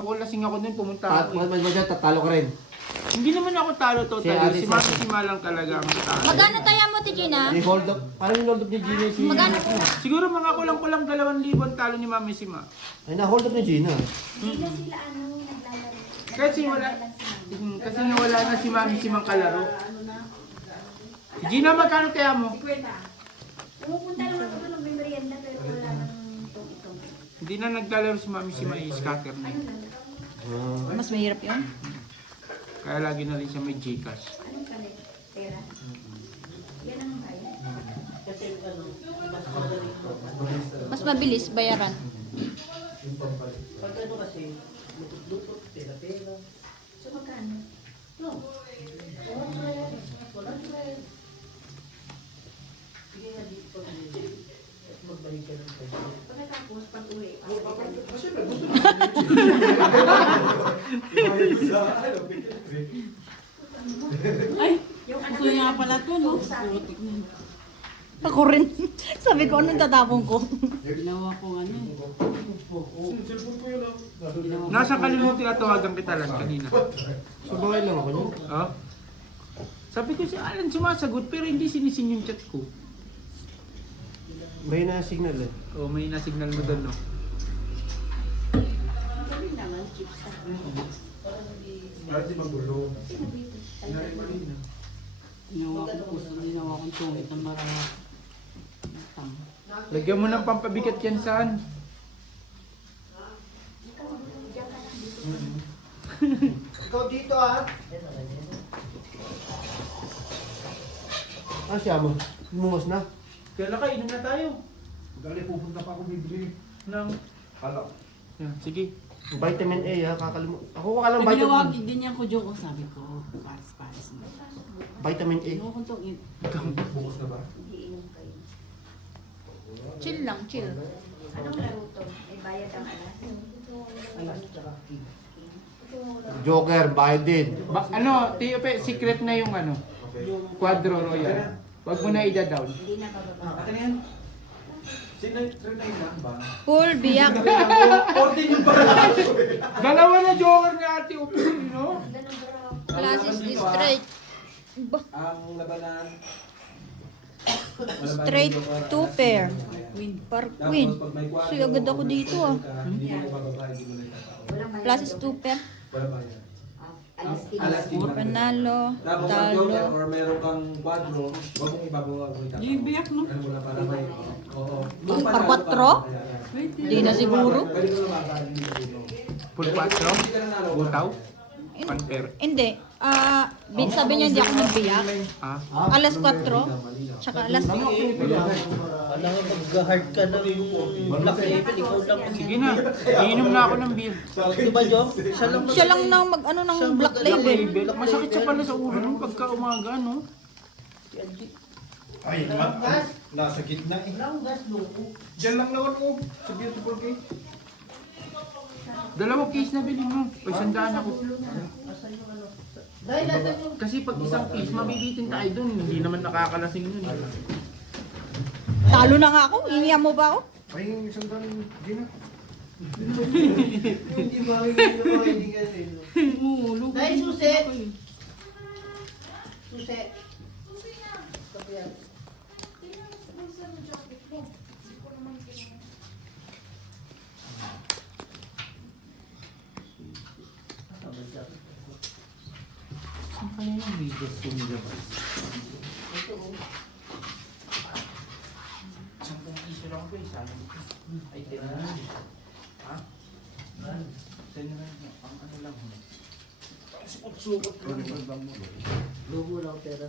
Ako lasing ako nun, pumunta ako. Tatalo ka rin. Hindi naman ako talo total. Si Mami Sima lang talaga ang talo. Magkano tayo mo, Gina? May hold up. Parang yung hold up ni Gina si... Magkano? Siguro mga kulang-kulang 2,000 ang talo ni Mami Sima. Ay, na-hold up ni Gina. Hindi na sila naglalaro. Kasi nga wala na si Mami Simang kalaro. Si Gina, magkano kaya mo? Pumupunta lang ako doon, may merienda pero wala nang itong. Hindi na naglalaro si Mami Sima, i-scatter na. Mas mahirap yun. Kaya lagi na rin siya may Gcash. Anong palit? Pera? Yan ang bayad. Mas mabilis bayaran. So magkano? Pagkatapos, pag-uwi. Ay, gusto nga pala to, no? Ako rin. Sabi ko, anong tatapon ko? Ginawa ko ano eh. Nasa kanila tinatawagan kita lang kanina. Subangay lang ako niyo. Oh? Sabi ko si Alan sumasagot pero hindi sinisin yung chat ko. May na-signal eh. Oh, may na-signal mo doon, no? Ginawa ko gusto, ginawa kong tungit ng marami. Lagyan mo ng pampabigat yan saan? Ikaw dito ah. Ah, siya mo. Lumumos na. Kaya laka, inom na tayo. Gali, pupunta pa ako bibili. Nang... Hala. Yan, sige. Vitamin A ha, kakalimutan. Ako ka lang Pag ginawa, vitamin. ganyan ko joke ko, sabi ko, paris mo. Vitamin A. Ginawa kong tungit. Bukas na ba? Iinom kayo. Chill lang, chill. Anong laro to? May bayad ang alas. Joker, bayad din. Ano, Tio Pe, secret na yung ano, Quadro Royal. Wag mo na ida-down. Hindi na bababa. Akin na yan. Sinay lang ba? Full biyak. Order yung pala. Dalawa na Joker ni Ate Upo, no? Ganun bro. Classes straight. Bah, Ang labanan. straight two pair. Queen. Par queen. Sige, agad ako dito ah. Hindi mo bababa, hindi mo na itatao. Walang bayad. Classes two pair. Wala ba yan? Alas Alas tigas. tigas. Panalo, Tapos ang joker talo. or meron kang quadro, huwag mong ibabawa mo itatao. Yung biyak, no? Ano mo na para may... Oo. Yung par quattro? Wait, Hindi na siguro. Pwede ko na magaan hindi na siguro. Full 4? Hindi ka na nalo. Butaw? Panper? Hindi. Sabi niya hindi ako magbiyak. Ah? Alas 4. Tsaka alas... Alam nga mag-hard ka ng black label, ikaw lang. Sige na, iinom na ako ng beer. Di ba, Jo? Siya lang Siya lang nang mag-ano ng black label. Masakit siya pala sa ulo nung pagka umaga, no? Ay, nasa gitna eh. Diyan lang naman ko. Sa beautiful cake. Dalawang case na bilhin mo. Pag sandaan ako. Kasi pag isang case, mabibitin tayo dun. Hindi naman nakakalasing yun. Talo na nga ako. Iniyan mo ba ako? Ay, isang daan, Gina. Hindi ba hindi kasi. Dahil susi! Susi! Saan kaya yung videos lumilabas? Saan kaya iso lang ko isa? Ay, tinahan. Ha? Tinahan. Ang ano lang. Sukot-sukot ko. Lubo lang pera.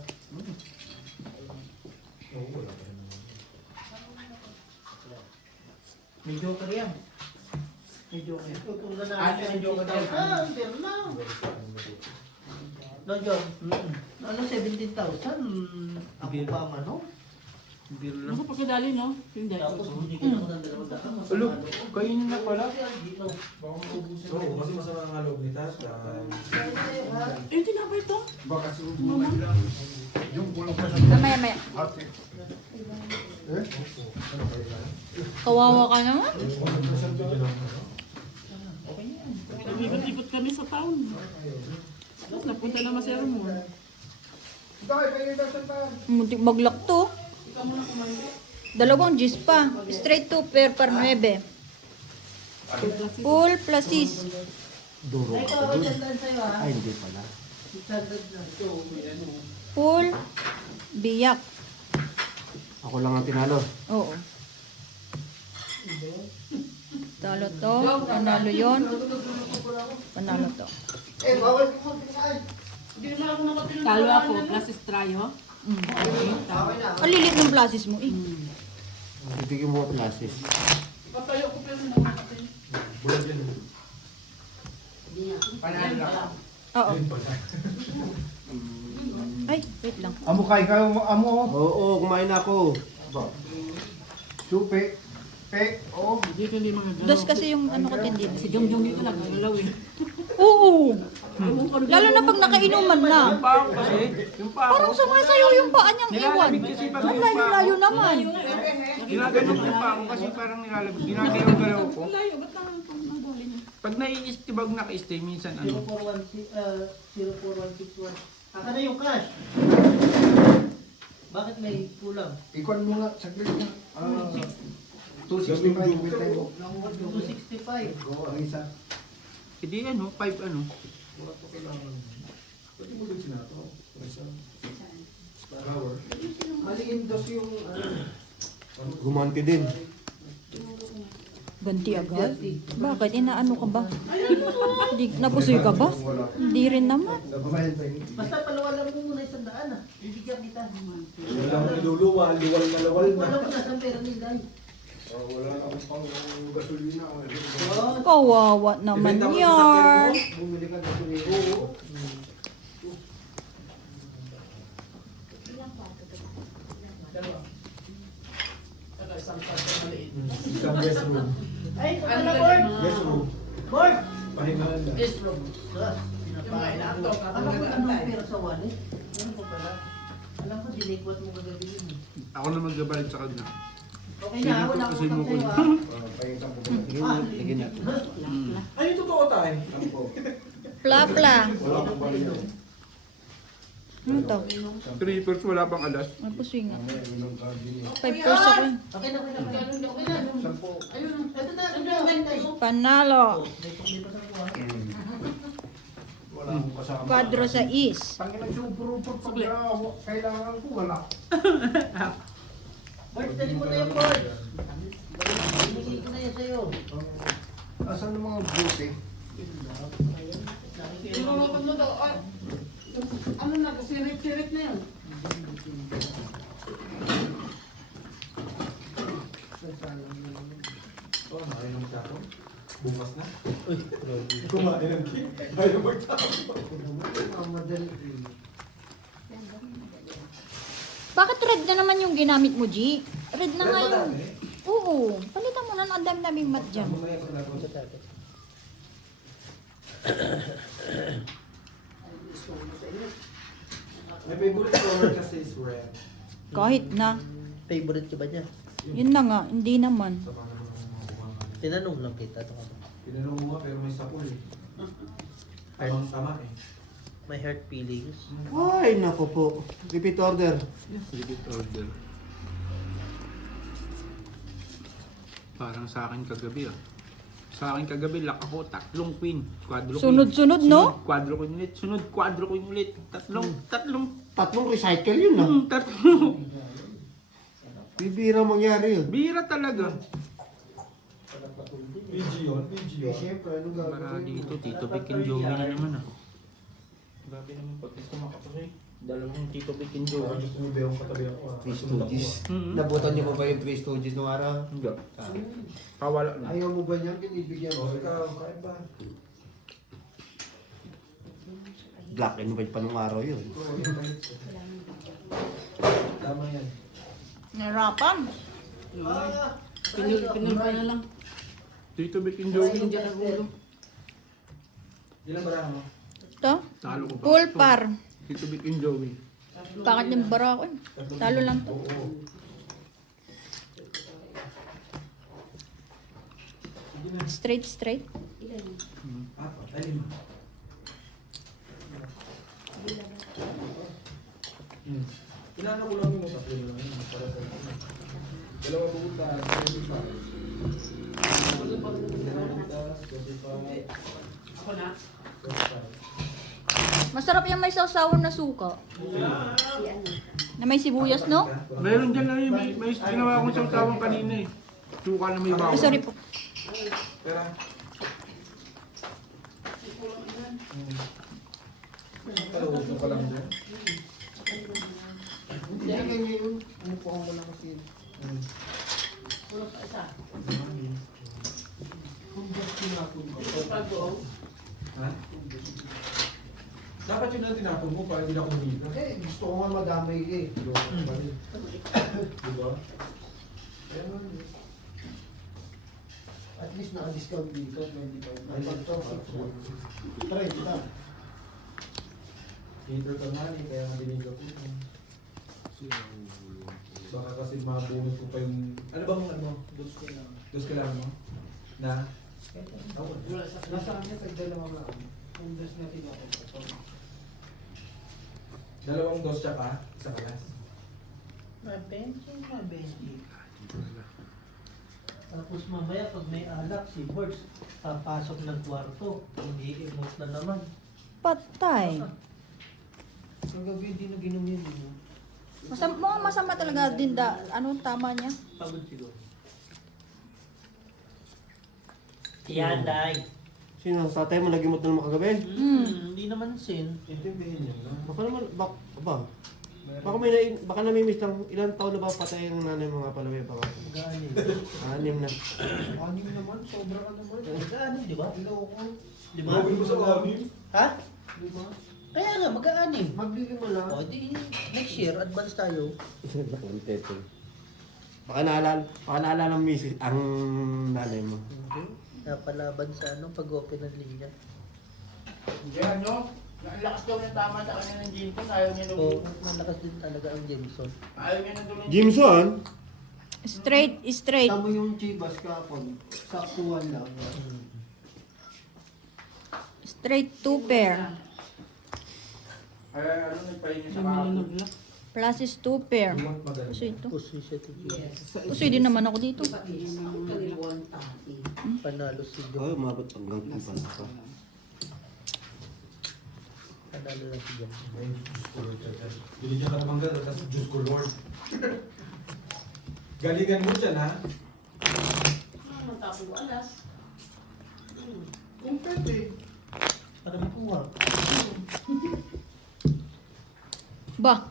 May joker yan. May joker. Kung na Ano yung joker yan? hindi lang. No, Jo? Ano, 17,000? Ako pa ang ano? Beer lang. Ano pagkadali, no? Hindi. Tapos binigyan ako ng 200. Ulo, kayo na pala. Oo, kasi masama nga loob ni Tash. Eh, tinapay ito. Baka subukan lang. Yung kulang pa sa Maya, maya. ate. Kawawa ka naman. Yung kulang pa sa Okay na yan. kami sa town. Tapos napunta naman si Ramon. Dahil kayo daw sa tayo. Muntik maglak to. Dalawang G's pa. Straight to pair par 9. Full plus 6. Duro Ay, ako ikaw, dun. sandaan sa'yo ha. Ay, hindi pala. Sandaan na. Ito, may ano. Full biyak. Ako lang ang tinalo. Oo. Talo to. Panalo yon. Panalo to. Eh, bawal ko Talo ako, plus estrayo. Ang lilit ng plasis mo eh. Bibigyan mo ako classes. Bulag yan. Panalo lang. Oo. Ay, wait lang. Amo kay kayo, amo. Oo, kumain na ako. Supe. Pe. Oh. Dito hindi magagalaw. Dos kasi yung ano ko tindi. Si Jong dito nagagalaw eh. Oo. Lalo na pag nakainuman na. Yung pao kasi, yung pao. Parang sumasayaw yung paa niyang iwan. Nilalamig kasi pag Ang yung pao. layo-layo naman. Ginaganon yung pao kasi parang nilalabas. Ginagalaw-galaw ko. Layo, ba't lang itong nadali niya? Pag naiistibag nakistay, minsan ano. 0416, 04161. Aka na yung cash. Bakit may kulang? Ikon mo nga, saglit na. 265 kwenta mo. 265. Oo, ang isa. Hindi ano, 5 ano. Wala pa kailangan. Pwede mo din sinato. Power. Maliin dos yung Gumanti din. Ganti agad? Bakit? Inaano ka ba? Di, napusoy ka ba? Hindi rin naman. Nababayan pa yun. Basta palawalan mo muna 100 ah. Bibigyan kita. Wala akong iluluwa, liwal na lawal na. Wala ko na sa pera nila. Wala na akong pang gasolina. Kawawa naman yar. Bumili ka gasolina. Oo. Isang guest room. Ay, ito pala, Board. Guest room. Board! Pahingahan na. Sus, pinapain. Alam ko anong pera sa wallet? Ano pa pala? Alam ko, dinikwat mo kagabi yun. Ako na maggabalit sa kanya. Okay na, wala Kasi akong mo ko. sa'yo ah. Pahingahan po. Sige natin. Ay, totoo tayo. Pla-pla. Wala akong baliyo. Ano to? 3 first, wala pang alas. Napusoy nga. Mamaya, inom ka din. 5 pesos ako. Okay na, okay na. Okay na. Sampo. Ayun, ito na, ito na. Panalo. May paglipas ako ah. Wala akong kasama. Quadro sa is. Tangin ang super-super pag kailangan ko, wala. Board, dali mo na yung board. Binigay ko na yan sa'yo. Asan ang mga buti? Ano na, sirit-sirit na yun. Oh, ayaw magtapon. Bukas na. Kumain ng cake. Ayaw magtapon. Ang madali. Bakit red na naman yung ginamit mo, G? Red na nga yung... Oo. Palitan mo na. Ang dami-daming mat dyan. Mamaya ko na po. My favorite color kasi is red. Kahit na. Favorite ka ba niya? Yun na nga. Hindi naman. Tinanong lang kita. Ito ka ba? Pinanong mo nga pero may sapul eh. Tamang tama eh. My heart feelings. Ay, nako po. Repeat order. Repeat order. Parang sa akin kagabi ah. Sa akin kagabi, lock ako, 3 queen. Quadro queen. Sunod-sunod, no? Quadro queen ulit. Sunod, quadro queen ulit. Tatlong recycle yun, ah. Tatlo. Bibira mangyari yun. Bira talaga. PG yun, PG yun. Siyempre, ano Para dito, Tito Vic and Joey na naman ah. Grabe naman pag gusto makapasay. Dalawang Tito Vic and Baka Joey. gusto mo ba yung katabi ako ah. Three Stooges. Mhm. Nabutan niyo pa ba yung Three Stooges nung araw? Hindi. Kawala na. Ayaw mo ba niyan? Binibigyan mo. Ikaw, kaya ba? Black and white pa nung araw yun. Oo, yung kahit. Tama yan. Narapan. Pinul ka na lang. Tito Vic and Joey. Hindi na ulo. Ilan ba mo? Ito. Talo ko pa. Full par. Tito Vic and Joey. Bakit yung bara ako? Talo lang to. Oo. Straight, straight. Ilan? Apat. Ay, 5. Inano ko lang yung tatlo lang yun. Para sa dalawa butas, 25. Dalawa butas, 25. Ako na. 25. Masarap yung may sausawan na suka. Si ano? Na may sibuyas, no? Meron dyan na yun, may ginawa akong sawsawang kanina eh. Suka na may bawang. Sorry po. Pera. Upo ka lang dyan. Hindi ganyan yun. Umupuan ko lang kasi. Kulang pa isa. Ito pa doon. Ha? Dapat yun ang tinapon mo para hindi na kumita. Eh, gusto ko nga madamay ka eh. Diba? Kaya nga, at least naka-discount dito, 25. Ay, ito, 6. Try, kita. Hater ka nga eh, kaya nga binigay ko. Baka kasi mabunod ko pa yung... Ano bang ano? Dos kailangan mo? Na? Nasa kanya, pag dalawa nga. Kung dos na tinapos. Dalawang dos tsaka sa kalas. Mabenti. Tapos mamaya pag may alak, si Borgs, papasok ng kwarto. Hindi emote na naman. Patay. Ang gabi, hindi na ginom yun. Masama talaga din ano tama niya? Pagod siguro. Yan, Day. Sino? Tatay mo nagimot na naman kagabi? Hindi naman sin. Intindihin niyo, no? Baka naman, baka namimiss lang, ilang taon na ba patay ang nanay mo nga pala may baka? Gani. 6 na. 6 naman, sobra ka naman. Gani, di ba? Iloko. Di ba? Gawin mo sa amin. Ha? Lima. Kaya nga, mag-aanim. Maglilima lang. O, di next year, advance tayo. Baka naalala ng misis, ang nanay mo. Hindi. Napalaban sa pag-open ng linya. Yan no? Ang lakas daw ng tama sa kanya ng Jinton. Ayaw niya So, nung... malakas din talaga ang Jameson. Ayaw niya nung tulong. Jimson? Straight. Tama yung chibas kapon. Saktuhan lang. Straight 2 pair. Ay, ano nagpahinga sa kahapon. Plus is 2 pair. Iwan maganda. Puso ito. Puso siya ito. Puso din naman ako dito. Panalo si Oh, John. umabot hanggang kumpan pa. Panalo lang si John. Ay, Diyos ko Lord. Binigyan ka naman gano'n, tapos Diyos ko Lord. Galingan mo dyan, ha? Matapos ko alas. Kung pwede. Para makuha. Ba?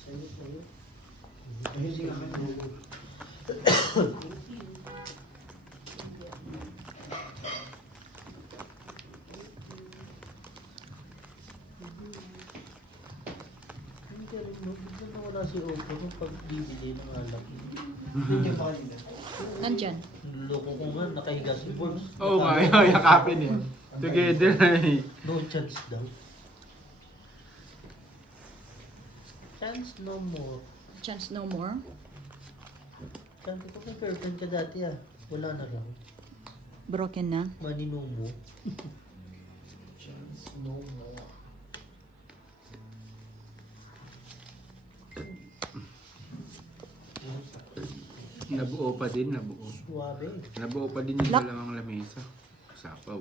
Sa'yo. Ay, hindi kami. Hindi ka rin mo. Hindi na wala si Opo nung pagbibili ng alak. Hindi pa kanina. Nandyan. Loko ko nga, nakahiga si Borgs. Oo nga, yakapin eh. Together eh. No chance daw. Chance no more. Chance no more. Sabi ko kay girlfriend ka dati wala na lang. Broken na. Manino mo. Chance no more. Nabuo pa din, nabuo. Suwabe. Nabuo pa din yung Lak. dalawang lamesa. Sapaw.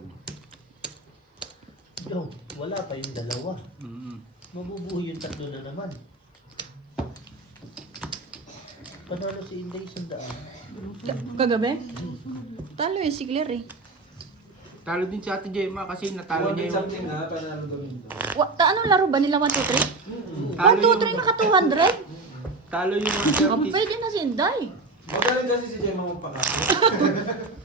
Yo, wala pa yung dalawa. Mabubuo yung tatlo na naman. Panalo si Inday 100. Kagabi? Talo eh, si Claire eh. Talo din si Ate Gemma kasi natalo niya yung... something na, panalo daw yun. Anong laro ba nila 1, 2, 3? 1, 2, 3 naka 200? Talo yung Pwede na si Inday. Magaling kasi si Gemma magpakasya.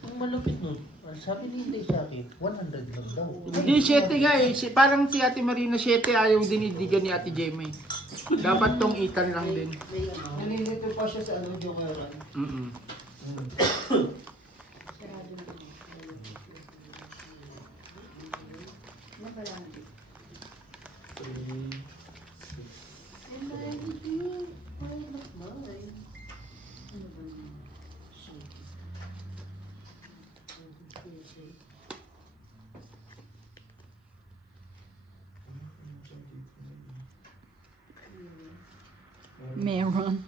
Ang malupit nun, ang sabi ni Inday sa akin, 100 lang daw. Hindi, 7 nga eh. Parang si Ate Marina 7 ayaw dinidigan ni Ate Gemma eh. Dapat tong itan lang din. Nalilito pa siya sa Jokeran. Sarado na. Ano ba lang? Meron.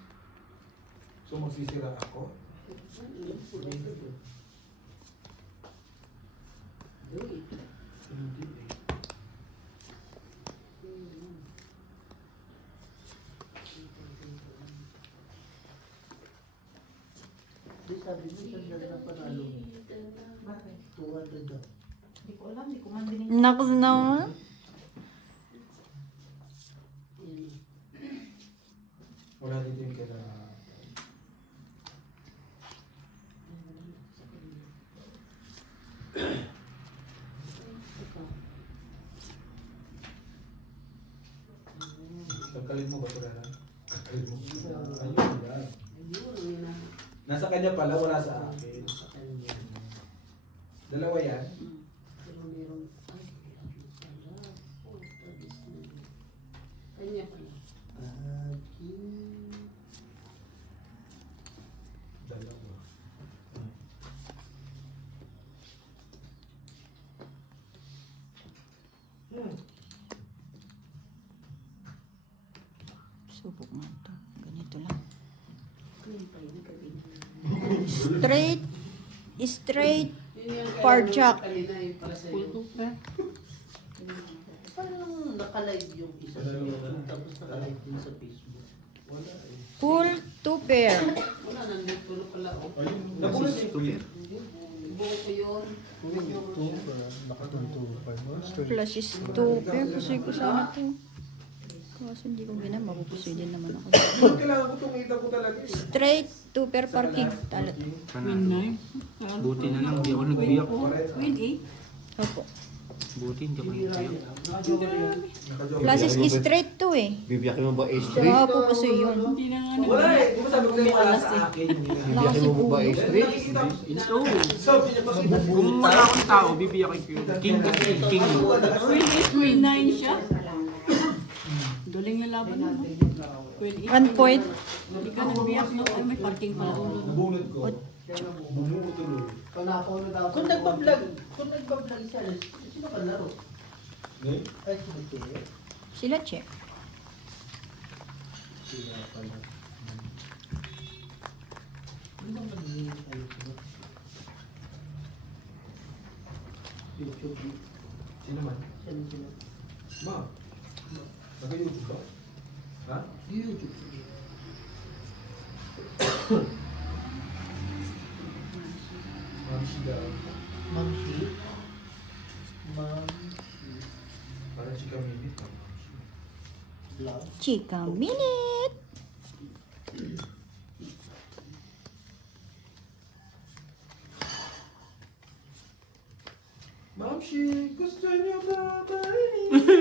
So magsisira ako? Hindi eh. Di sabi mo, sandal na panalo mo. Bakit? 200 daw. Hindi ko alam, hindi ko man din. Naku naman. Wala dito yung kaya Tanggalin mo ba ito, Rana? Tanggalin mo. Ayun, yan. Nasa kanya pala, wala sa akin. Dalawa yan? Dalawa. Subok nga ito. Ganito lang. Straight. Straight. Parjak. Parang nakalive yung isa sa YouTube, tapos nakalive din sa Facebook. Wala eh. Full 2 pair. Wala, nandito na pala. Ayun, nabulat dito. Buo ko yun. Plus is 2 pair. Pusoy ko sana ito. Kaso hindi ko ginam. Mapupusoy din naman ako. Kailangan ko tumita ko talaga eh. Straight 2 pair parking. Talat. Buti na lang, di ako nagbiyak. Win eh. Opo. Buti, hindi ako nagbiyak. Plus is straight to eh. Bibiyakin mo ba A3? Kaya pupusoy yun. Hindi na nga Wala eh, di ba sabi ko sa'yo wala sa akin. Bibiyakin mo ba A3? Nakikita ko. Ito. Sabi niya kasi Kung wala akong tao, bibiyakin ko yun. King kasi, king. Win 8, win 9 siya. Galing lalaban mo. Win 1 8. point. Hindi ka nagbiyak, no? Ay, may parking pala ulo. Nabunod ko. Bumuo tuloy. Panakaw na dapat. Kung nagbablog isa, sino ka laro? Eh? Ay, sino kayo? Sila check. Sila pala. Ano bang naging kayo sila? YouTube. Sino man? Sino sila? Ma. Naka-YouTube ba? Ha? YouTube. Mamsi daw. Mamsi. Parang chika minute pa. Mamsi. Vlog. Chika minute. Mamsi, gusto niyo ba ba?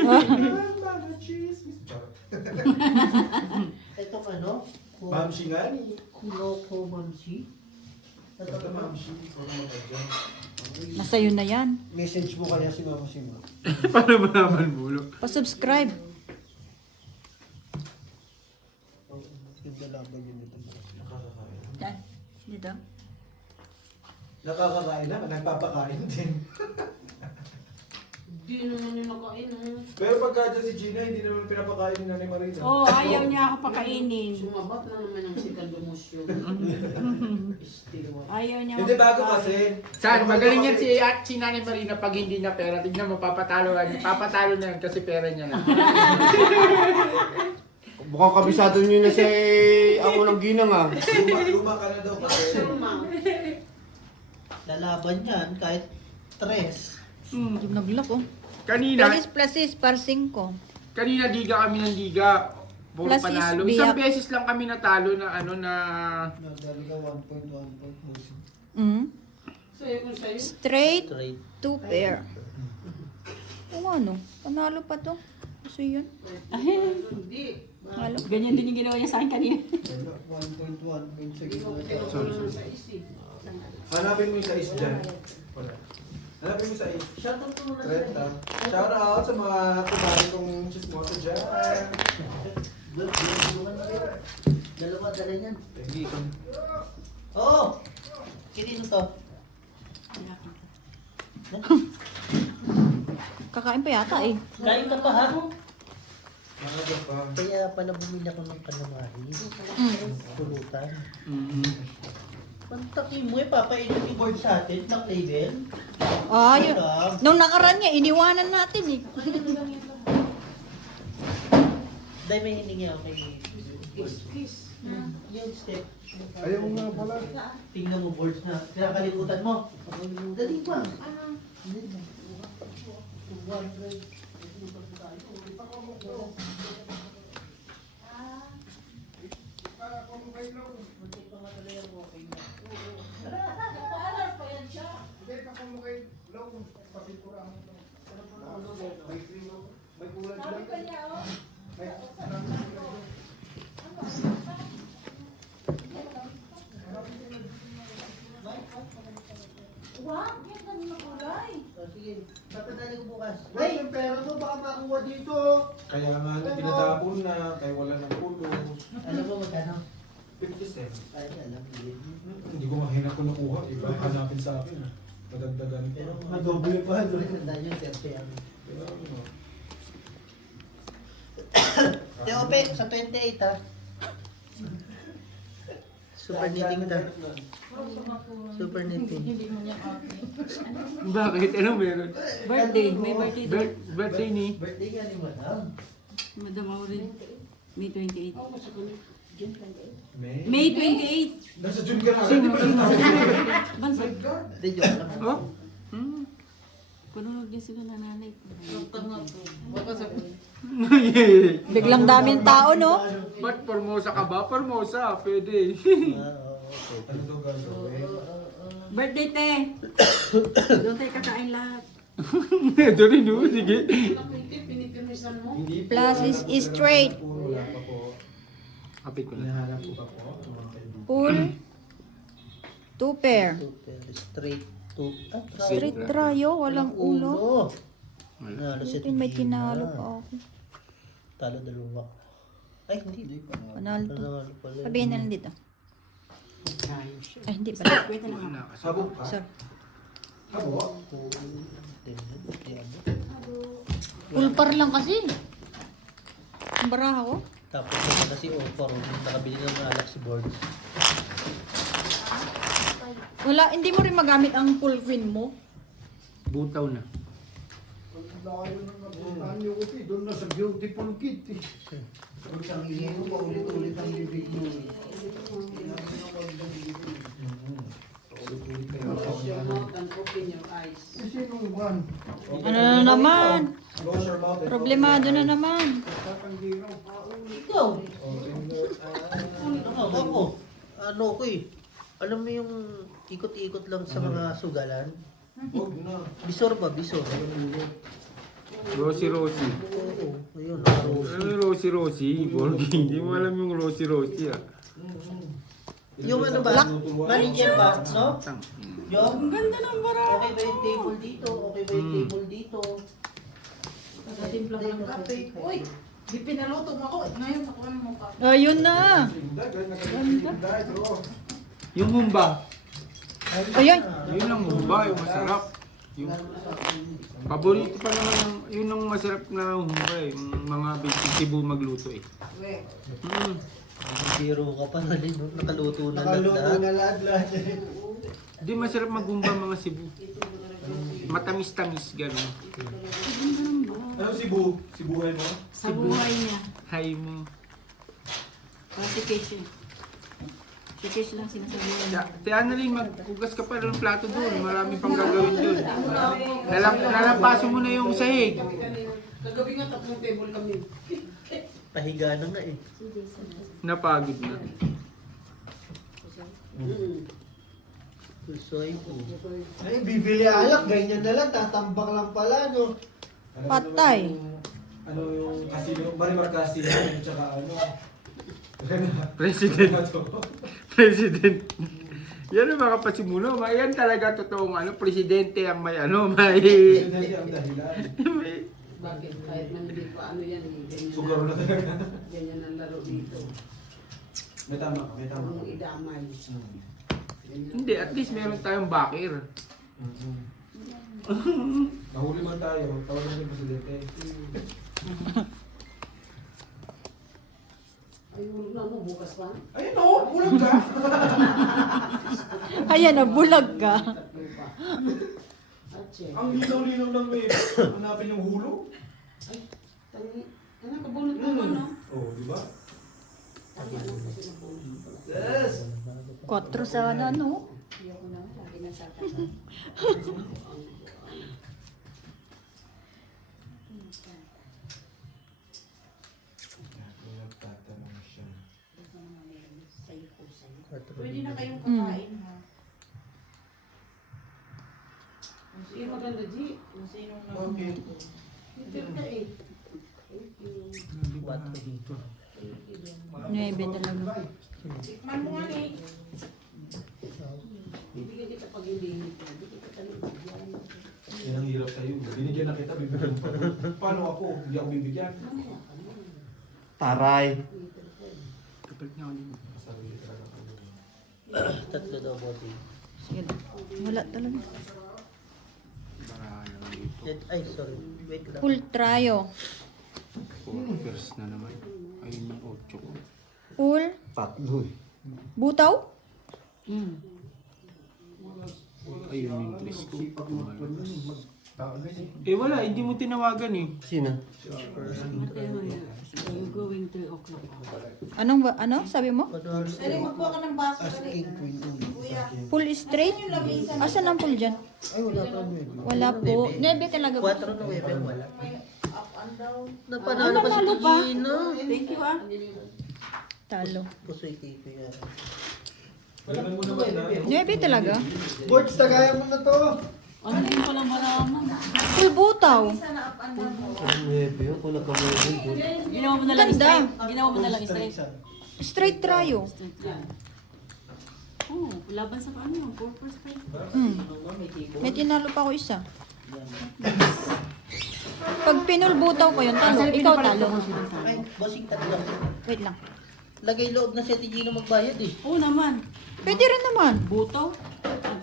Mga chismis. Charot. Itong ano? Mamsi nga ni. Kuloko Mamsi. Basta mamsi. Huwag mo ka dyan. Nasa yun na yan. Message mo kaya si Mama Sima. Paano ba naman bulok? Pa-subscribe. Ganda laban yun ito. Nakakakain. Yan. Dito. Nakakakain na, nagpapakain din. Hindi naman yung nakain. Pero pagka dyan si Gina, hindi naman pinapakain ni Nanay Marina. Oh, ayaw niya ako pakainin. Sumabat na naman yung si Caldomosyo. Ayaw niya Hindi bago mapakain. kasi. Saan? Magaling yan si Nanay Marina pag hindi niya pera. Tignan mo, papatalo na yan kasi pera niya na. Mukhang kabisado nyo na si ako ng ginang ah. Luma ka na daw kasi. Lalaban yan kahit tres. Yung naglock oh. Kanina, Plus is par 5. kanina diga kami ng diga. Puro Plus is panalo. biyak. Isang beses lang kami natalo na ano na... Nadali ka 1.1. Sa'yo kung sa'yo. Straight Straight. 2 pair. O ano? Panalo pa to. Kasi yun. Hindi. Halo. Ganyan din yung ginawa niya sa akin kanina. 1.1 means sa gitna. Sorry. Hanapin mo yung size dyan. Wala. Hanapin mo yung size. Shoutout ko muna 30. Shout out sa mga kumari kong chismoso dyan. Dalawa, dala yan. Hindi ko. Oo! Kinino to? Kakain pa yata eh. Kain ka pa ha? Maaga pa. Kaya pala bumili ako ng kalamahi. Pulutan. Pantaki mo eh, papainit yung board sa atin, black label. Ah, yun. Nung nakaraan nga, iniwanan natin eh. Dahil may hiningi ako kay yung step. Ayaw mo nga pala. Tingnan mo boards na. Kinakalimutan mo. Dali pa. Wow, yan na yung kulay. Sige, papadali ko bukas. Ay, yung pera mo, baka makuha dito. Kaya nga tinatapon na, kaya wala ng pulos. Alam mo magkano? 57. Ay, alam mo yun. Hindi ko mahina ko nakuha. Iba hanapin sa akin. Madagdagan pa. Pero Madoble pa, no? Sandaan yung 30 yan. Kaya ano. Teope, sa 28 ha. Super knitting ta. Super knitting. Bakit? Ano meron? Birthday, may birthday doon. Birthday ni? Birthday ka ni Madam. Madam Aurin. May 28. May? May 28. Nasa June ka na. Bansa. Hindi, joke lang. Oh? Panunod din sila na nanay ko. Biglang daming tao, no? Ba't Formosa ka ba? Formosa, pwede. Okay. Ano daw gagawin? Birthday, te! Doon tayo kakain lahat. Ito rin, no? Sige. Hindi po. Plus is straight. Wala pa po. Kapit ko na. Hinahanap ko pa po. Mga kaibigan. Full. 2 pair. Super straight to... Straight tryo, walang ulo. Nalo si Buti may Tigina. tinalo pa ako. Talo dalawa. Ay, hindi. Panalo to. Talo pala. Sabihin na lang dito. Ay, hindi pala. Wait na lang. Sabog ka? Sir. Sabog? Full par lang kasi. Ang baraha ko. Tapos naman na si Opar, nakabili ng alak si Boards. Wala, hindi mo rin magamit ang full queen mo. Butaw na. Ang layo ng napuntahan niyo ko, doon na sa beautiful kid. Ang ingay mo, paulit-ulit ang bibig mo. Kasi nung buwan, Ano na naman? Close your mouth and Problemado na naman. tatanggi raw. Ikaw! Ano ako? Ano ko eh? Alam mo yung ikot-ikot lang sa mga sugalan? Huwag na. Bisor ba? Bisor. Rosy. Oo, ayun. Ano yung Rosy? Borgi. Hindi mo alam yung Rosy ah. Yung ano ba? Marinyan ba? No? Tang. Yung? Ang ganda ng bara. Okay ba yung table dito? Okay ba yung table dito? Nagatimpla ka ng kape. Uy, di pinaluto mo ako. Ngayon ako ang mukha. Ayun na. Yung humba. Ayun. Yun ang humba, yung masarap. Yung paborito pa naman ng, yun ang masarap na humba eh. Yung mga basic Cebu magluto eh. Zero ka pa na rin. Nakaluto na Nakaluto lahat. na lahat. Hindi masarap maghumba mga Cebu. Matamis-tamis, gano'n. Ano Cebu? Cebuhay mo? Sa buhay niya. Hay mo. Para si Kesh eh. Si Kesh lang sinasabi niya. Kaya na rin, maghugas ka pa ng plato doon. Marami pang gagawin doon. Lalampaso mo na yung sahig. Kagabi nga tatlong table kami. Pahiga na nga eh. Napagod na. Pusoy po. Ay, bibili alak, ganyan na lang, tatambak lang pala, no? Ano Patay. Ano yung casino? Marimar Casino. Tsaka ano? President. President. Yan ang mga pasimuno. Yan talaga totoong ano, presidente ang may ano, may... Presidente ang dahilan. may Bakit? Kahit man hindi pa ano yan, ganyan Sugar na talaga. ganyan ang laro dito. May tama ka, may tama ka. Ang idamay. hindi, at least meron tayong bakir. Nahuli man tayo, tawagan yung presidente. Ay, hulog na mo, bukas pa. Ayun o, bulag ka. Ayan na, bulag ka. Tatlo pa. Atse. Ang linaw-linaw ng wave. Hanapin yung hulog. Tangi. Ano, kabulot mo no? Oh, di ba? Tangi, ano kasi nabulot pala. Yes! 4 sa ano. Ayoko na, lagi na tatatan. Nagtatanong siya. Sa'yo po, sa'yo. Pwede na kayong kakain ha. Yung maganda, G. Kung sinong Okay. Ito ka eh. Thank you. 4 dito. 9 talaga. Tikman mo nga eh. Bibigyan kita pag hindi ka. Hindi kita talibigyan. Yan ang hirap sa'yo. Binigyan na kita, bibigyan mo pa. Paano ako? Hindi ako bibigyan. Mamaya ka na. Taray. Kapag nga ako Masabi talaga ako. 3 daw, bossing. Sige na. Wala talaga. Ay, sorry. Wait lang. Full tryo. First na naman. Ayun yung 8 ko. Full. Tatlo eh. Butaw? Ayun yung English ko. Eh wala, hindi mo tinawagan eh. Sino? You're going 3 o'clock. Ano? Sabi mo? Dali, magkuha ka ng baso. As Dali. king, queen, ulo. Kuya. Full straight? Asan ang full dyan? Ay, wala pa mo. Wala po. 9 talaga. 4 na webe, wala. Up and down. Napanalo pa si nanalo pa? Gina. Thank you ah. Talo. Pusoy kay Kuya. Malaman mo naman na. 9 talaga. Boards, tagayan mo na to. Ano din pala malaman? Full butaw. Sana up and down mo. Ang webe yun. Kung nagkamali ko. Ginawa mo na lang Ganda. straight. Ginawa mo na lang straight. Straight tryo. Straight yan. Oh, laban sa ano yun? 4 straight. May tinalo pa ako isa. Pag pinulbutaw ko yun, talo. Ikaw talo. Ay, bossing 3. Wait lang. Lagay loob na si Ate Gina magbayad eh. Oo naman. Pwede rin naman. Buto.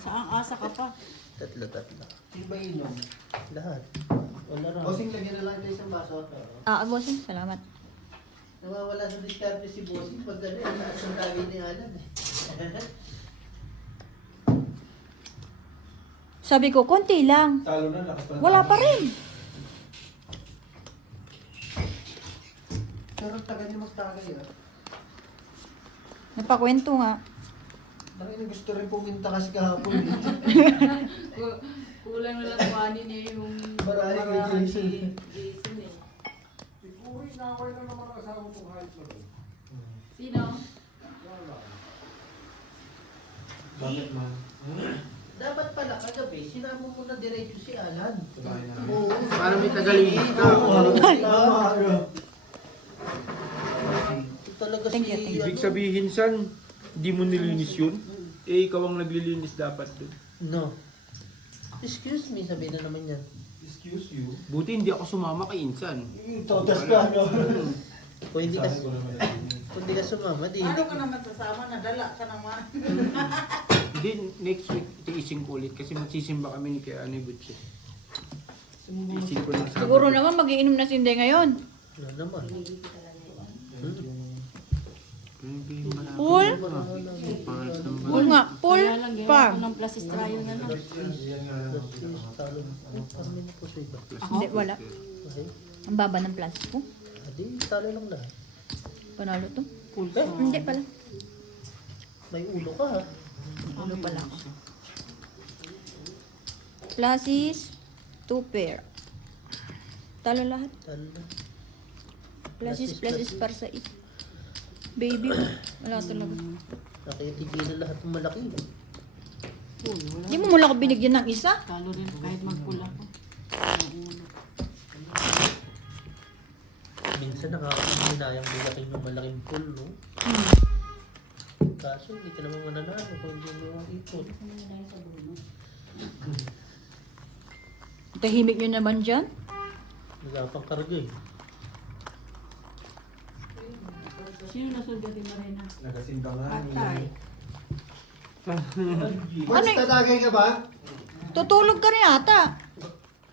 Saan asa ka pa? 3. Sino ba inom? Lahat. Wala rin. Bossing, lagyan na lang tayo isang baso. Bossing, salamat. Nawawala sa diskarte si bossing pag gano'n. Taas ang tabi ni Alan eh. Sabi ko, konti lang. Talo na, lakas pa. Wala pa rin. Pero tagal niya magtagay ah. Napakwento nga. Dahil gusto rin puminta kasi kahapon. Kulang na lang kuhanin niya yung Marami kay Jason. Jason eh. Uy, nakaway na naman ang asawa kong kahit na rin. Sino? Bakit ma? Dapat pala kagabi, sinama mo na diretso si Alan. Kumain na. Oo. Para may tagalinis ka. Ito talaga Thank you, si... thank you. Ibig sabihin san, di mo nililinis yun? Eh, ikaw ang naglilinis dapat dun. No. Excuse me, sabi na naman yan. Excuse you. Buti hindi ako sumama kay Insan. Totas ka, no? Kung hindi ka, Sabi ko naman na yun. kung hindi ka sumama, di Ano ka naman sasama? Nadala ka naman. Hindi, next week, tiising ko ulit kasi magsisimba kami ni kay Anay Butchie. Tiising ko na sa Siguro naman magiinom na si Inday ngayon. wala naman. Full? Full nga. Full Kaya lang, ginawa pa. ko ng plus strayo na lang. Yan nga lang. Talo. Kami na po siya ba? Hindi, wala. Okay. Ang baba ng plastic ko. Adi, talo lang lahat. Panalo to. Full Hindi pala. May ulo ka ha. Ano pala ako? Pluses, 2 pair. Talo lahat. Talo na. Pluses para sa is. Baby, wala talaga. Nakitigil na lahat ng malaki. Full, wala. Hindi mo mula ko binigyan ng isa. Talo rin kahit magpula ko. Minsan nakakahinayang bilakin ng malaking pool, no? Kaso hindi ka naman mananalo kung hindi mo ipon. Tahimik nyo naman dyan. Nagapang karga eh. Sino nasunod natin Marina? Nagasimba nga ni... Patay. Boards, tatagay ka ba? Tutulog ka rin ata.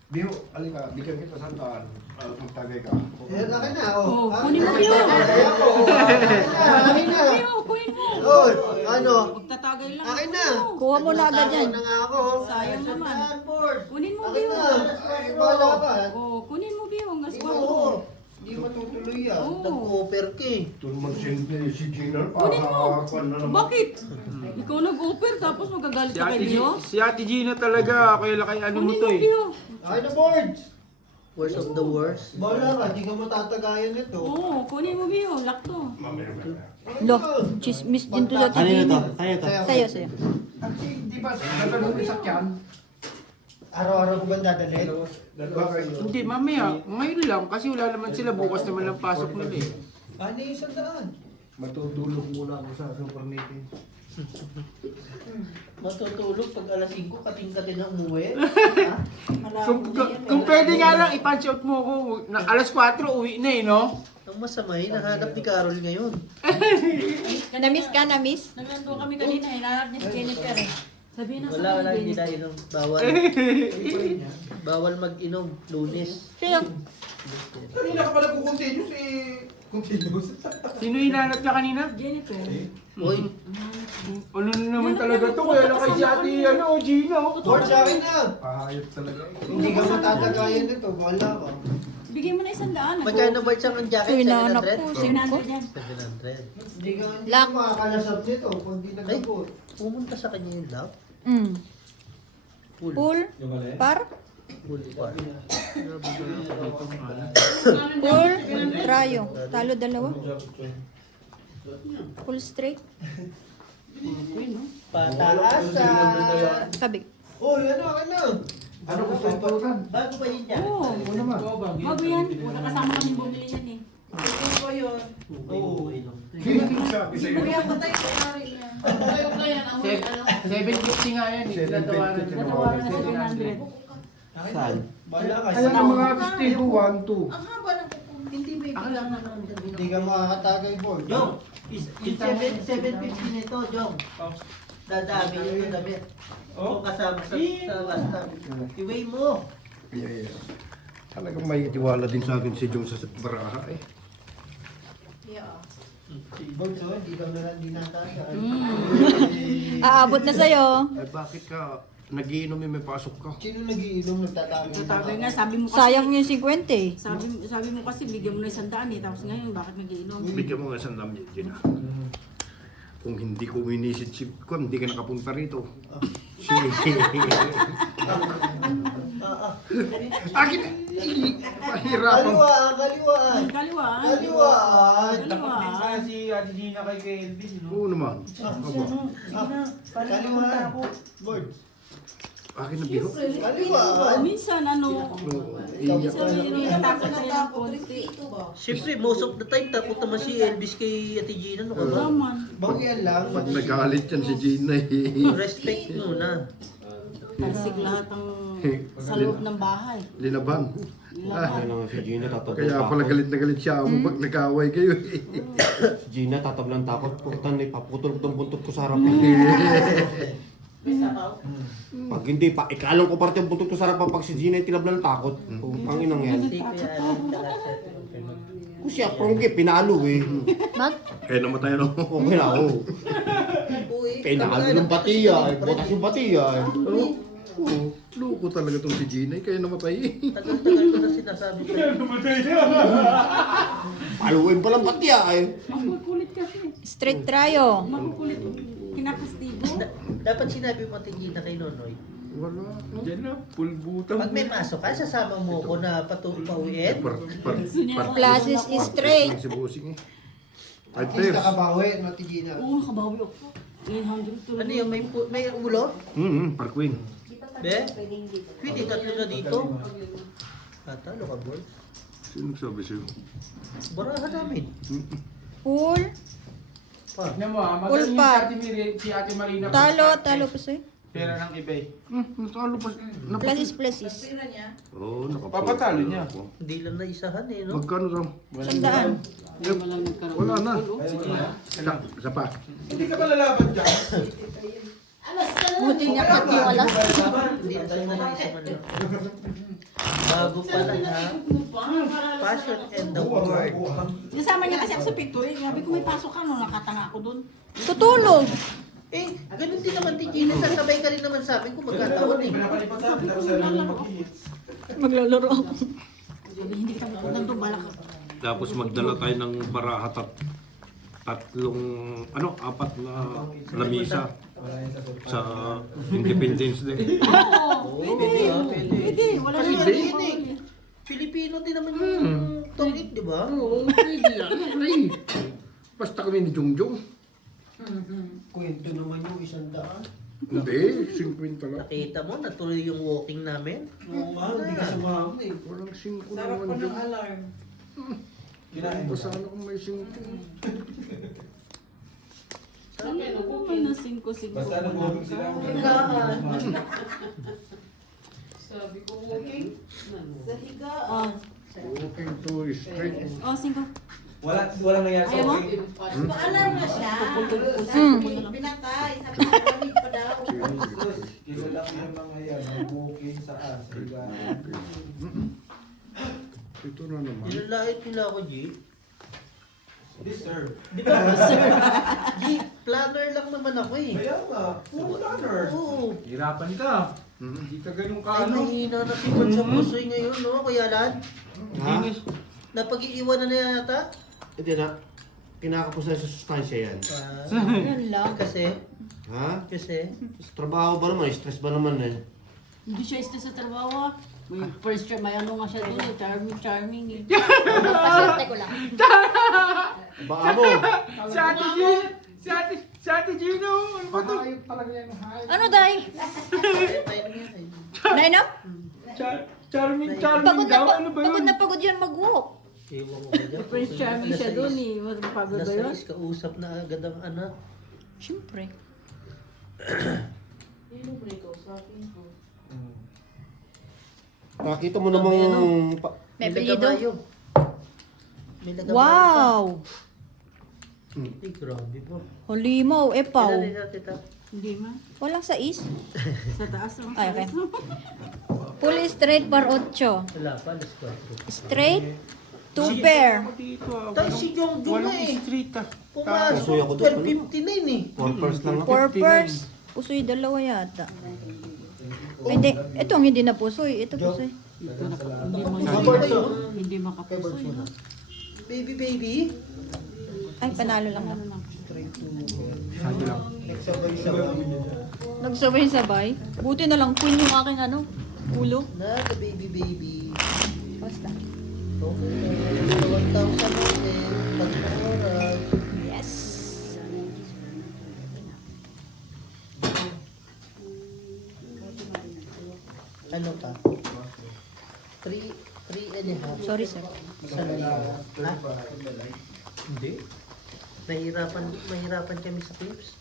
Biho, alika, bigyan kita sandaan. Magtagay ka. Eh, laki na, Oh, oh. kunin mo yun. Akin na. Biho, kunin mo. Oh, ano? Magtatagay lang. Akin na. Kuha mo na agad yan. Nagtatago na nga ako. Sayang naman. Kunin mo, Akin Biho. na. Ay, wala ka. Oh, kunin mo, Biho. Ang aswa Oo. mo. Hindi matutuloy yan. Oo. Nag-offer ka eh. Ito naman si Gina. Kunin mo. Para na naman. Bakit? Ikaw nag-offer tapos magagalit ka kay Biho? Si Ate Gina talaga, kaya kay ano mo Kunin to mo, eh. Biho. Akin na, boards. Worst of the worst. Bala ka, di ka matatagayan nito. Oo, kunin mo, Biho. Lock to. Lo, chismis din to dati. Sa'yo, sa'yo. Di ba, natanong ko sakyan? Araw-araw ko ba dadalhin? Hindi, mamaya. Ngayon lang, kasi wala naman sila. Bukas naman ang pasok nila eh. Ano yung sandaan? Matutulog muna ako sa super meeting. Matutulog pag alas 5, kating-kating na umuwi. Ha? Kung pwede nga lang, i-punch out mo ako. Alas 4, uwi na eh, no? Ang masama eh, nahanap ni Carol ngayon. Na-miss ka, na-miss? Naglando kami kanina eh. Nahanap niya si Kenneth ka rin. Sabihin na sa Wala, kanya, hindi Kenneth. na inom. Bawal. Bawal mag-inom. Lunes. Sino? Kanina ka pa nagkukontinuous eh. Continuous. Sino hinanap niya kanina? Jennifer. Uy, Ano na naman talaga to? Kaya lang kay si Ate, ano, Gina. oh. Board sa akin na. Pahayop talaga eh. Hindi ka matatagayan nito. Bala ka. Bigyan mo na 100. magkano ba siyang ang jacket? Uy, naanak 700? ko. 700 yan. 700. Hindi ka Lock. makakalasap nito pag di nagkabot. Pumunta sa kanya yung love. Mm. Pool. Pool? Yung alin? Par? Pool pa. Pool? Trayo. Talo dalawa. Full straight. Pataasan. Sabi. Oh, ano ka na? Ano gusto yung turutan? Bago ba yun yan? Oo. Ano naman? Bago yan. Magkakasama kami bumili yan eh. Oo. Sino sabi sa'yo? Se- 750 nga yan. eh. Tinatawaran na. Natawaran na sa 700. Saan? Bala ka. Ayan ang mga testigo, 1, 2. Ang haba ng kuko. Hindi may bilang na lang. Hindi ka makakatagay, board. Jong, yung 750 nito, Jong. Dadami yung damit. Kung kasama sa basta. Iway mo. Yeah. Talagang may tiwala din sa akin si Jong sa baraha eh. Board, so, hindi ka na lang dinatagay. Aabot na sa'yo. Ay bakit ka nagiinom may pasok ka? Sino nagiinom nagtatagay? Sabi nga, sabi mo kasi. Sayang yung 50 eh. Sabi mo kasi bigyan mo na 100 eh. Tapos ngayon, bakit nagiinom? Bigyan mo nga sandam niya, Gina. Kung hindi ko winisit si Kwan, hindi ka nakapunta rito. Akin! Pahirapan. Kaliwaan, kaliwaan. Kaliwaan. Kaliwaan. Dapat din pa si Ate Gina kay Elvis, no? Oo naman. Aba. Kaliwaan. Board. Akin na biho. Kaliwaan. Minsan ano, Oo, iyak. minsan may natakot tayo ng konti. Siyempre, most of the time, takot naman si Elvis kay Ate Gina. Ano ka ba? Naman. Bawian lang. Pag nagalit yan si Gina eh. Respect muna. Talsik lahat ang sa loob ng bahay. Linaban. Ah, Si Gina tatab kaya pala galit na galit siya mo pag nag-away kayo eh. Si Gina tatab ng takot. Putan, ipaputol ko itong buntot ko sa harapan. Pag hindi pa, ikalang ko parte yung buntot ko sa harapan pag si Gina tinab ng takot. Ang inang yan. Hindi ko yan. Kung siya, prongge, pinalo eh. Mag? Kaya namatay no. Okay na, oo. Pinalo ng batiya. Butas yung batiya. Oo, loko talaga tong si Gina eh, kaya namatay eh. Tagal-tagal ko na sinasabi ko. Paluin pa lang batiya eh. Magkukulit kasi. Straight trayo. Magkukulit. Kinakastigo. Dapat sinabi mo Ate Gina kay Nonoy. Wala. Diyan na, pulbutan. Pag may pasok ka, sasama mo ko na pauwiin. Classes is straight. Si Bossing eh. At least nakabawi, no, Tigina. Oo, nakabawi ako. 900 to. Ano yun, may ulo? Parkwing. Be? Pwede, tatlo na dito. Talo ka, boy. Sino sabi sa'yo? Barahan namin. Pool? Tignan mo ha, Full magaling par. si Ate Marina. Talo pa sa'yo. Pera ng eBay. Natalo pa. Places. Oo, Papatalo niya. Hindi lang na isahan eh, no? Magkano raw? 100. Wala na. Isa pa. Hindi ka ba lalaban dyan? Buti niya pati wala. Hindi na tayo na isa man lang. Bago pa lang ha. Passion and the word. Kasama niya kasi ako sa picture. Sabi ko may pasok ka, no? Nakatanga ako dun. Tutulog. Eh, ganun din naman din Gina. Sasabay ka rin naman sa amin kung magkataon eh. Pinapalipat sa akin, tapos sa lang mag-hits. Maglalaro ako. Sabi, hindi ka nandun balak ka. Tapos magdala tayo ng barahat at apat na lamisa Wala yan sa sofa. sa Independence Day. Oo, pwede ha, pwede. Pwede, wala Kasi naman. yun eh. Pilipino din naman yung tongit, di ba? Oo, pwede yan. Ay, basta kami ni Jungjung. Kwento naman yung 100. Hindi, 50 lang. Nakita mo, natuloy yung walking namin. Oo nga, hindi ka sumama eh. Walang 5 Sarap naman pa ng dyan. alarm. Kinain mo. Basta kung may 5. Ano mo may na 5 siguro. Basta nag-walking sila. Sabi ko, walking. Sa higaan. Oh, Walking to straight. 5. Walang nangyari sa Ayaw mo? walking. Paalam na siya. Mm. Pinatay. Sabi ko, malamig pa daw. Kilala ko yung mga yan, nag-walking sa higaan. Ito na naman. Nilalait nila ako, G. This sir. Di ba? G, planner lang naman ako eh. Kaya nga, puro planner. Oo. Hirapan ka. Hindi ka ganun ka Ay, ano. mahina na si sa pusoy ngayon, no? Kuya Lan? Ha? Napag-iiwanan na yata? Hindi na. Kinakapos na sa sustansya yan. Yun lang. Kasi, Sa trabaho ba naman? Stress ba naman eh? Hindi siya stress sa trabaho. May first year, may ano nga siya doon eh. Charming eh. Pasyente ko lang. Baka mo. Si Ate Gino. Ano ba to? Hayop talaga yan, hayop. Ano, Day? Nainom? Charming Pagod daw. na, Ano ba pagod yun? na pagod yan mag-walk. Ewan ko ba dyan? First charming siya doon eh. Mapagod ba Nasa yun? is kausap na agad ang anak. Siyempre. Sino ba ikaw sa akin ko? Nakita mo namang... May lagabayo. apelyido? May lagabayo Wow! pa. Ay, grabe po. Halimaw, epaw. Kailan nila, tita? Hindi ma. Walang sais. Sa taas lang. Ay, okay. Fully straight par 8. Wala pa, alas 4. Straight, 2 pair. Dito ah. Tayo si Jong Jong Walang eh. street ah. Pumasok, Pusoy ako doon, 12:59 eh. 4 pairs lang ako. 4 pairs. Pusoy, dalawa yata. Hindi, ito ang hindi na pusoy. Ito pusoy. Hindi makapusoy. No? Baby, baby. Ay, panalo lang Ano na. lang. Sabi lang. Nagsabay-sabay. Buti na lang queen yung aking ano, ulo. Na, the baby, baby. Basta. Okay, 1,000 natin. Pag oras. Yes. Ano pa? 3 and a half. Sorry, sir. Sa ha? Hindi. Mahirapan kami sa clips.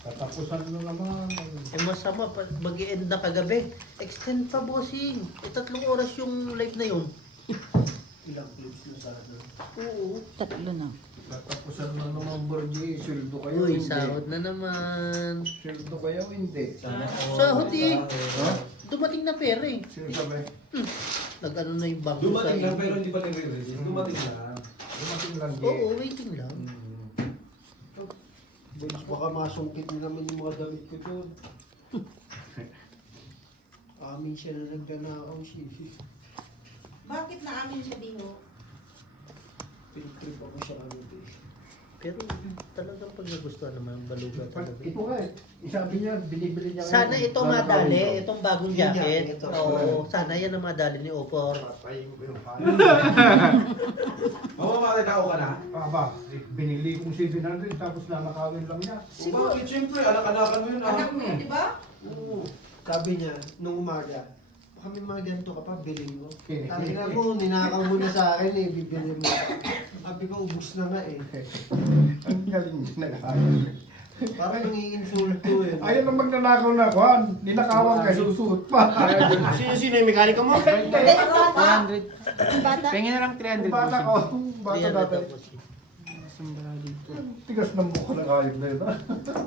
Tatapusan na naman. Eh masama, mag-i-end na kagabi. Extend pa, bossing. 3 oras yung live na yun. Ilang clips na sana. Oo. 3 na. Tatapusan na naman, Borgie. Sweldo kayo, Uy, hindi. sahod na naman. Sweldo kayo, hindi. Sahod eh. Dumating na pera eh. Sino sabi? Nag-ano na yung bangko sa Dumating lang pero hindi pa nagre-release. Dumating lang. Dumating lang, G. Oo, waiting lang. Boys, baka masungkit na naman yung mga damit ko doon. Amin siya na nagdanakaw siya. Bakit naamin siya dino? Pintrip ako sa ano eh. Pero talagang pag nagustuhan naman ang baluga talaga. Ito nga eh. Sabi niya, binibili niya. Sana ngayon. ito madali, itong bagong Yung jacket. jacket, ito. Oo, sana yan ang madali ni Opor. Patayin ko yung pala. Mamamakitao ka na? Aba, binili kong 700 tapos nanakawin lang niya. O bakit? Siyempre, anak-anakan mo yun. Anak mo, di ba? Oo. Sabi niya, nung umaga, baka may mga ganito ka pa, bilhin mo. Sabi na mo, ninakaw mo na sa akin eh, bibili mo. Sabi ko, ubus na nga eh. Ang galing din nag-aaral. Parang nangiinsulto eh. Ayaw na magnanakaw na, Juan. Ninakawan ka, susuot pa. Sino yung mekaniko mo? 300. Ang bata. Pengen na lang 300. Bata ko, bata 300 dati. tapos. ang bara dito. Tigas ng mukha ng hayop na yun.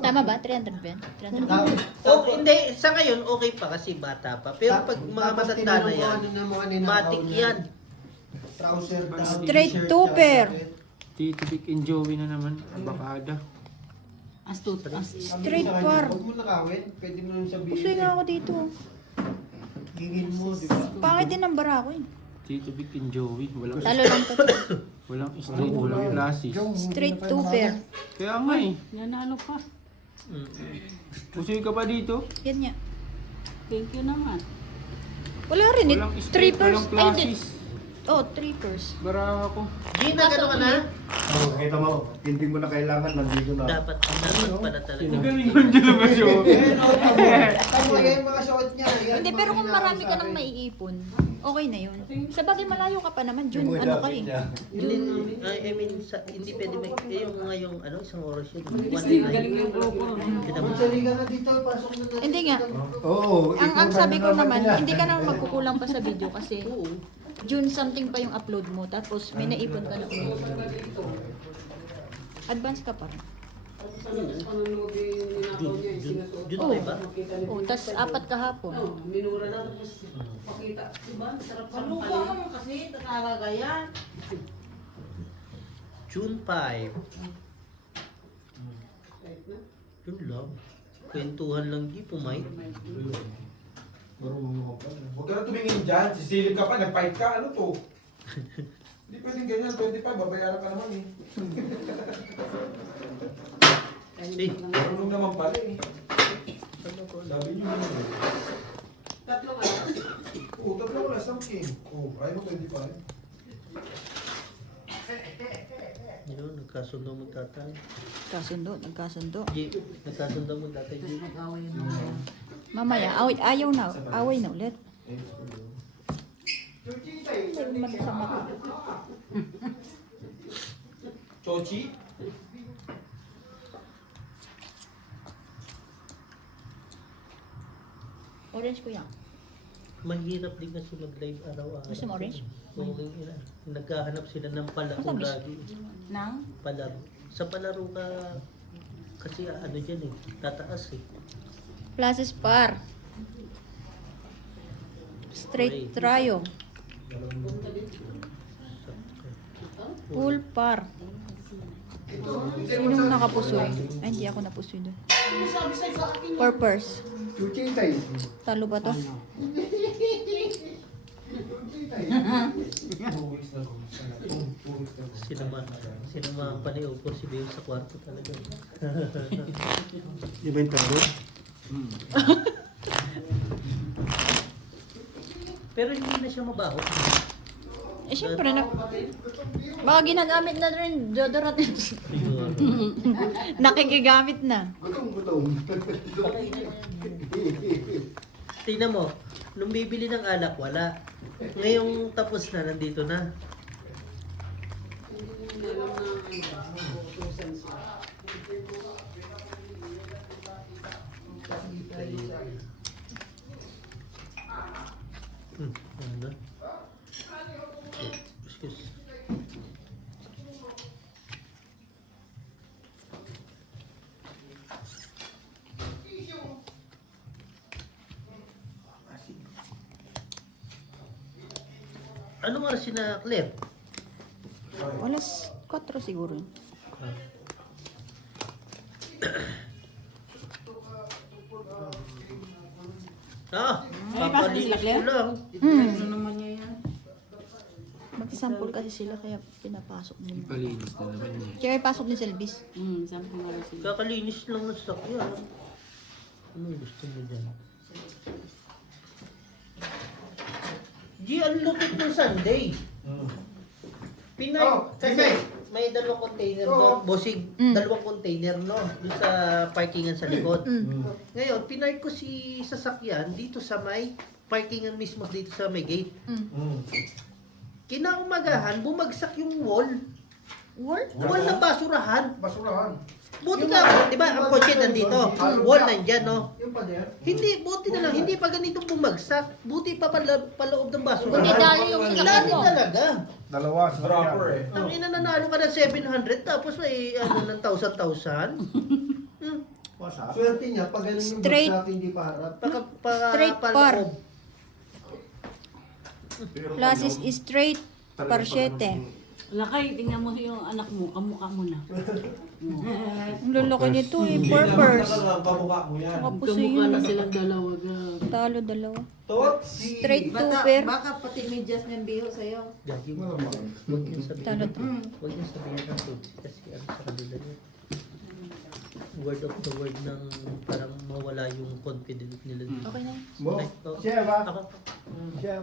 Tama ba? 300 ba? 300 ba? Oh, hindi, sa ngayon okay pa kasi bata pa. Pero pag mga Tapos matanda na tinanong ko yan, ano na mo kanina, matik raw yan. Trouser, Straight t-shirt, topper. jacket. Tito Vic and Joey na naman. Bakada. Astut. Straight Sabi ko sa kanya, par. Huwag mo nakawin. Pwede mo nang sabihin. Pusoy nga ako dito. Gigil mo, di ba? Pangit din ang bara ko eh. Tito Vic and Joey. Walang Talo lang to. walang straight, walang classes. Straight topper. Kaya nga eh. Nanalo pa. Pusoy ka pa dito? Yan nga. Thank you naman. Wala rin eh. Walang straight, Trippers. walang Ay, hindi. classes. Oh, trippers. Bara ako. Gina, gano'n ka na? Oh, kita mo, hindi mo na kailangan, nandito na. Dapat pala talaga. Galing yun dyan naman siya. Tama yan, mga suot niya. Yan, Hindi, mga pero kung ginagawa marami sa ka nang akin. maiipon, okay na yun. Sa bagay malayo ka pa naman, June, Yung ano mga ka eh. niya. Hindi, I mean, hindi pwede yung ngayong isang oras yun. Galing yung grupo. Kung saliga ka dito, pasok na natin. Hindi nga. Oo, Ang sabi ko naman, niya. hindi ka naman magkukulang pa sa video kasi Oo. June something pa yung upload mo, tapos may naipon ka na ulit. Advance ka pa rin. June pa ba? Oh, tas 4 kahapon. Minura na tapos pakita. Diba? Sarap sa lupa naman kasi nakakagaya. June 5. Yun lang. Kwentuhan lang di pumay. Huwag ka na tumingin dyan. Sisilip ka pa, nag-fight ka. Ano to? Hindi pwedeng ganyan. 25, babayaran ka naman eh. Marunong naman pala eh. Sabi niyo yun eh. Tatlo ka. Oo, tatlo ko lang something. Oo, ayaw mo 25. Yun, nagkasundo mo tatay. Nagkasundo. G, nagkasundo mo tatay G. Mamaya, ayaw na, away na ulit. Masama ka. Chochi? Orange ko yan. Mahirap din kasi mag-live araw-araw. Gusto mo orange? Oo, naghahanap sila ng palaro Matamis. lagi. Nang? Palaro. Sa palaro ka, kasi ano dyan eh, tataas eh. Classes par. Straight trio. Full par. Sinong nakapusoy? Ay, hindi ako napusoy doon. Purpose. Chuchitay. Talo ba to? Sinama pa ni Opo si Beo sa kwarto talaga. Di ba yung talo? Pero hindi na siya mabaho. Eh, syempre, baka ginagamit na rin deodorant. Nakikigamit na. Gutom. Tingnan mo, nung bibili ng alak, wala. Ngayong tapos na, nandito na. Ano? Excuse. Anong oras na Claire? Alas 4 siguro. pasok na sila, Claire? ko lang. Ano naman niya yan? Mag-sample kasi sila kaya pinapasok nila. Palinis na naman niya. Kaya may pasok ni Selvis. Sabi ko nga rin sila. Kakalinis lang ng sakyan. Anong gusto mo dyan? G, ang lupit ng Sunday. Pinay, kasi may dalawang container doon. Bossing, dalawang container no, doon sa parkingan sa likod. Ngayon, pinay ko si sasakyan dito sa may parkingan mismo dito sa may gate. Kinaumagahan, bumagsak yung wall. Wall? Wall ng basurahan. Basurahan. Buti ka, di ba, ang kotse nandito. Wall nandyan, no? Yung pader. Hindi, buti na lang, hindi pa ganito bumagsak. Buti pa paloob ng baso. Kundi dali yung sakyan Lagi mo. talaga. Dalawa sa Dropper eh. Ang ina nanalo ka ng 700 tapos may ano ng 1,000. Swerte niya, pag ganun yung Straight. bagsak, hindi pa harap. Straight par. paloob. Classes is straight. Par 7. Lakay, tingnan mo yung anak mo, kamukha mo na. Ang luloko nito eh. Purpose. Kamukha mo yan. Saka puso Kamukha na yun. silang dalawa. Grabe. Talo dalawa. Totsi. Straight Bata, tuber. baka pati medyas ng biho sa'yo. Gagi mo. Huwag niyo sabihin. Talo to. Huwag niyo sabihin ng food. Kasi ano sa kanila yun. Word of the word ng parang mawala yung confidence nila. Okay na. Mo, Like, oh, siya ba? ako, Siya.